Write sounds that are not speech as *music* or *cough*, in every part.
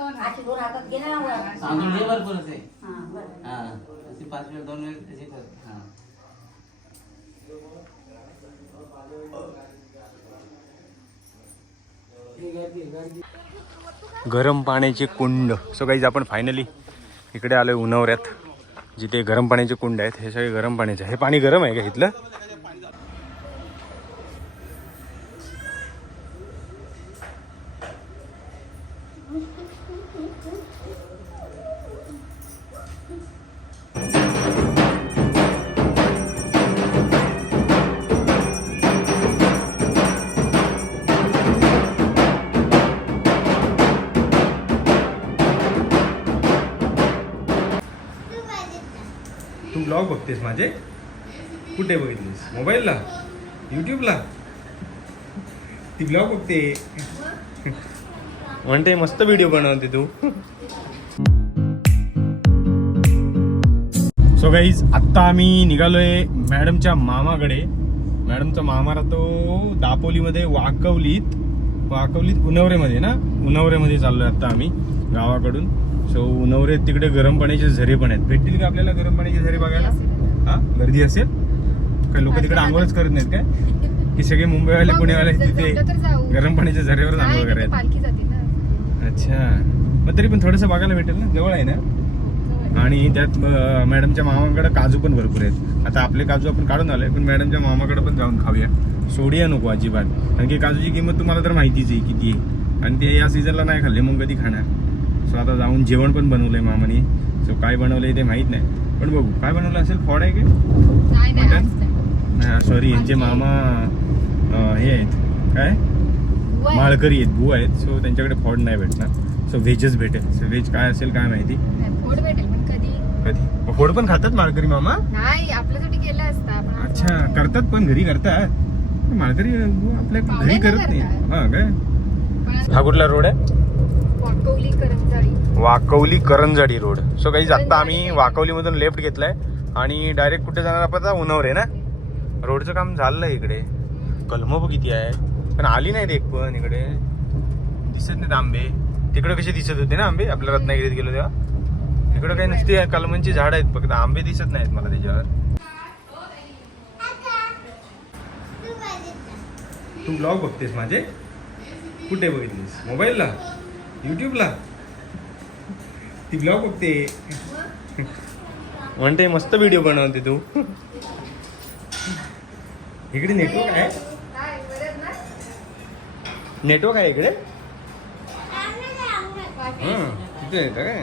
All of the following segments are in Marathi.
अशी दोन हातात घे ना वर. तांदूळ घे भरपूर असे हा, बरं. हा असे पाच वेळ दोन तसे कर हा. गरम पाण्याचे कुंड. सो काही आपण फायनली इकडे आलोय उन्हावऱ्यात जिथे गरम पाण्याचे कुंड आहेत. हे सगळे गरम पाण्याचे हे पाणी गरम आहे का इथलं? ब्लॉग बघतेस माझे? कुठे बघितलीस? मोबाईलला? युट्यूबला ती ब्लॉग बघते. म्हणते मस्त व्हिडिओ बनवते तू. सो गाईज आत्ता आम्ही निघालोय मॅडमच्या मामाकडे. मॅडमचा मामा राहतो दापोलीमध्ये वाकवलीत. वाकवलीत उनवरेमध्ये ना? उनवरेमध्ये चाललोय आत्ता आम्ही गावाकडून. सो उनवरे तिकडे गरम पाण्याचे झरे पण आहेत. भेटतील का आपल्याला गरम पाण्याचे झरे बघायला? हा? गर्दी असेल? काही लोक तिकडे आंघोळच करत नाहीत काय? *laughs* की सगळे मुंबईवाले पुणेवाले तिथे गरम पाण्याच्या झऱ्यावर आंघोळ करायला. अच्छा. मग तरी पण थोडंसं बघायला भेटेल ना. जवळ आहे ना? आणि त्यात मॅडमच्या मामाकडे काजू पण भरपूर आहेत. आता आपले काजू आपण काढून आलोय पण मॅडमच्या मामाकडे पण जाऊन खाऊया. सोडिया नको अजिबात. कारण की काजूची किंमत तुम्हाला तर माहितीच आहे किती आहे. आणि ते या सीझनला नाही खाल्ले मग कधी खाणार? सो आता जाऊन जेवण पण बनवलंय मामाने. सो काय बनवलंय ते माहीत नाही. पण बघू काय बनवलं असेल? फॉड आहे की? नाही. नाही सॉरी यांचे मामा हे आहेत. काय. माळकरी आहेत भू आहेत. सो त्यांच्याकडे फॉड नाही भेटणार. सो व्हेजच भेटेल. सो व्हेज काय असेल काय माहिती? नाही, फोड भेटेल पण कधी? कधी? फॉड पण खातात माळकरी मामा? नाही आपल्यासाठी केलं असतं अच्छा करतात पण घरी करतात? माळकरी आपल्या घरी करत नाही. हा काय? हा कुठला रोड आहे? वाकवली करंजाडी. रोड. सो काही आता आम्ही वाकवलीमधून लेफ्ट घेतलाय आणि डायरेक्ट कुठे जाणार आपण आता उन्हावर ना? रोडचं काम झालंय इकडे. कलम बघ किती आहे? पण आली नाहीत एक पण इकडे. दिसत नाहीत आंबे. तिकडे कसे दिसत होते ना आंबे? आपल्या रत्नागिरीत गेलो तेव्हा. इकडे काही नुसते कलमांची झाड आहेत फक्त आंबे दिसत नाहीत मला त्याच्यावर. तू ब्लॉग बघतेस माझे? कुठे बघितलीस? मोबाईलला? युट्यूबला. ती ब्लॉग बघते. म्हणते मस्त व्हिडिओ बनवते तू. इकडे नेटवर्क आहे? नेटवर्क आहे इकडे? हं, तिथे येतं काय?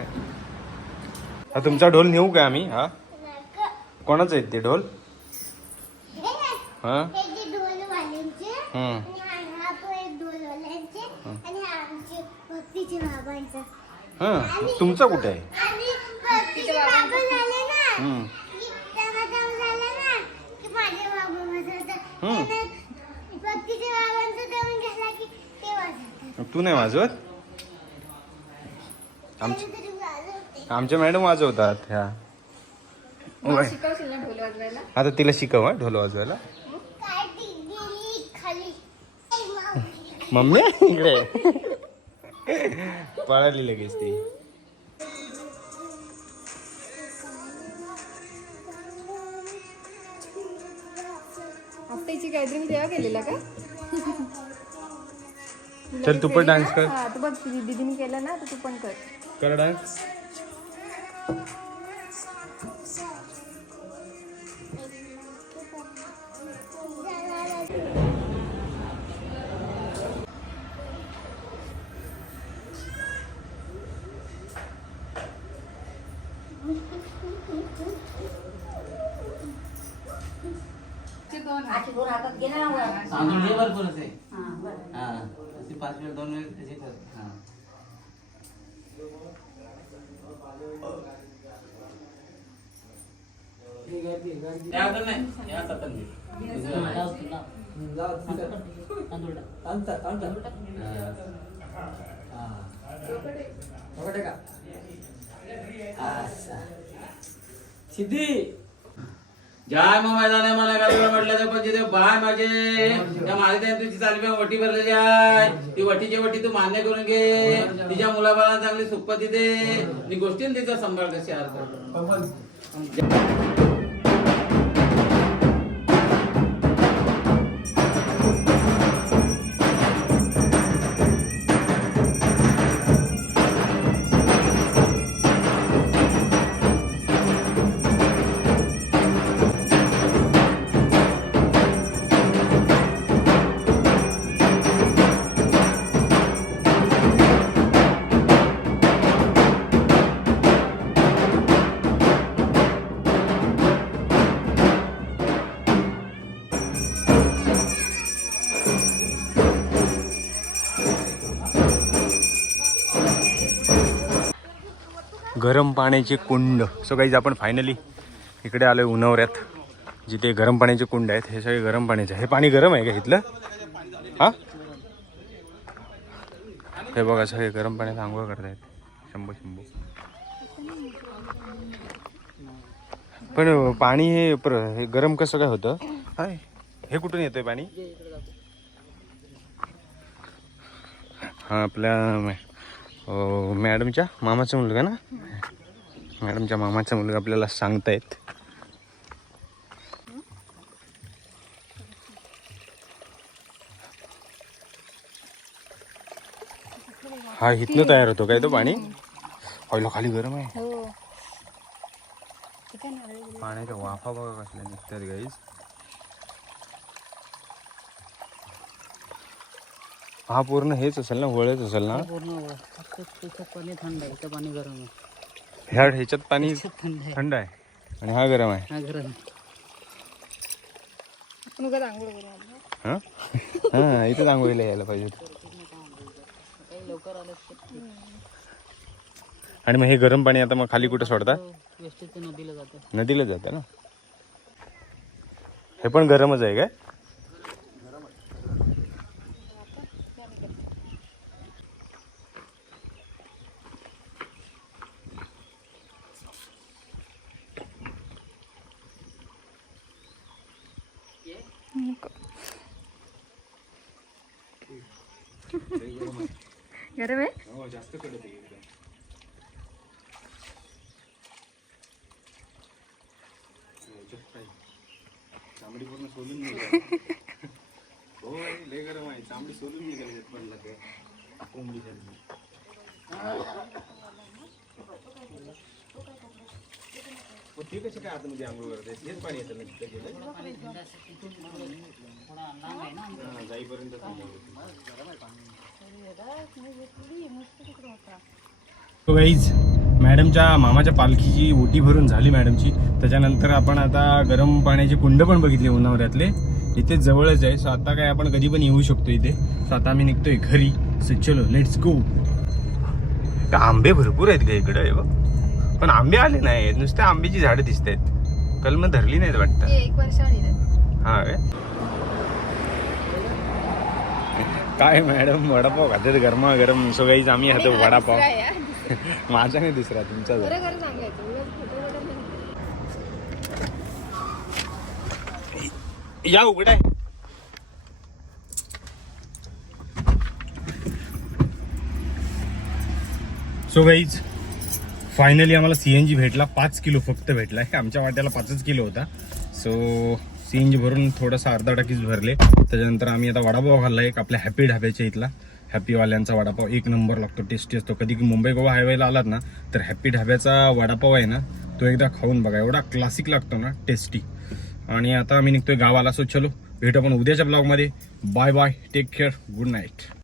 हा तुमचा ढोल नेऊ का आम्ही? हा? कोणाचं आहेत ते ढोल? हा. हं. हं, तुमचा कुठे आहे? हं. तू नाही वाजवत? आमच्या आमच्या मॅडम वाजवतात ह्या मला ओय. शिकवशील ना ढोल वाजवायला? आता तिला शिकव हा ढोल वाजवायला. मम्मी इकडे. पळाली लगेच ती. आपट्याची मी तेव्हा केलेला का? चल तू पण डान्स कर. हा तू बघ तुझी दीदीने केलं ना तर तू पण कर. कर डान्स अशी दोन हातात घे ना वर. तांदूळ घे भरपूर असे हा, बरं. हा असे पाच वेळ दोन वेळ तसे कर हा त्या हातात नाही या हातात घे. तांदूळ टाक. सिद्धी. जाय मग मैदाने मला गाडीला म्हटलं तर पण तिथे बाय माझे त्या माझ्या तुझी चालवी वटी भरलेली आहे ती वटीची वटी तू मान्य करून घे. तिच्या मुलाबाला चांगली सुखपती दे आणि गोष्टी तिचा सांभाळ कशी अर्थ गरम पाण्याचे कुंड. सो काही आपण फायनली इकडे आलोय उन्हावऱ्यात जिथे गरम पाण्याचे कुंड आहेत. हे सगळे गरम पाण्याचे हे पाणी गरम आहे का इथलं? हा? हे बघा सगळे गरम पाण्यात आंघोळ करतायत. शंभू शंभू. पण पाणी हे प्र- हे गरम कसं काय होतं? हाय हे कुठून येतंय पाणी? हा आपल्या मॅडमच्या मामाचा मुलगा ना? मॅडमच्या मामाचा मुलगा आपल्याला सांगतायत. हा इथनं तयार होतो काय तो पाणी? ऑइल खाली गरम आहे. हो. पाण्याच्या वाफा बघा कसल्या निघतात गाईज हा पूर्ण हेच असेल ना वळच असेल ना? पूर्ण त्याच्यात पाणी थंड आहे इथं पाणी गरम आहे. ह्या ह्याच्यात पाणी थंड आहे. थंड आहे आणि हा गरम आहे. हा गरम. हा? हा इथेच आंघोळीला यायला पाहिजे. होतं. लवकर आलं आणि मग हे गरम पाणी आता मग खाली कुठं सोडतात वेस्टेज नदीला जातं. नदीला जाते ना? हे पण गरमच आहे काय? गरम आहे? हो जास्त कडक आहे एकदम. चांबडी पूर्ण सोलून *laughs* हो लय गरम आहे. चांबडी सोलून निघाली पण लगे कोंबडी ती कशी काय आतमध्ये आंघोळ करते हेच पाणी येतं ना तिथं गेलं? हा, जाईपर्यंत गाईज मॅडमच्या मामाच्या पालखीची ओटी भरून झाली मॅडमची त्याच्यानंतर आपण आता गरम पाण्याचे कुंड पण बघितले उन्हावऱ्यातले इथे जवळच आहे. सो आता काय आपण कधी पण येऊ शकतो इथे. सो आता आम्ही निघतोय घरी. सो चलो लेट्स गो आंबे भरपूर आहेत का इकडे बघ. पण आंबे आले नाही. नुसते आंब्याची झाडं दिसत आहेत कलम धरली नाहीत वाटतं. एक. हा काय काय मॅडम वडापाव खाते गरमा गरम सो गाईज आम्ही खातो वडापाव. *laughs* माझा नाही दुसरा तुमचा. या उघड आहे सो गाईज फायनली आम्हाला सी एन जी भेटला पाच किलो फक्त भेटला. आमच्या वाट्याला पाचच किलो होता. सो सिंज भरून थोडासा अर्धा टाकीच भरले. त्याच्यानंतर आम्ही आता वडापाव खाल्ला एक आपल्या हॅपी ढाब्याच्या इथला. हॅपीवाल्यांचा वडापाव एक नंबर लागतो टेस्टी असतो. कधी मुंबई गोवा हायवेला आलात ना तर हॅपी ढाब्याचा वडापाव आहे ना तो एकदा खाऊन बघा. एवढा क्लासिक लागतो ना टेस्टी आणि आता आम्ही निघतोय गावाला. सो चलो भेटू आपण उद्याच्या ब्लॉगमध्ये bye bye take care good night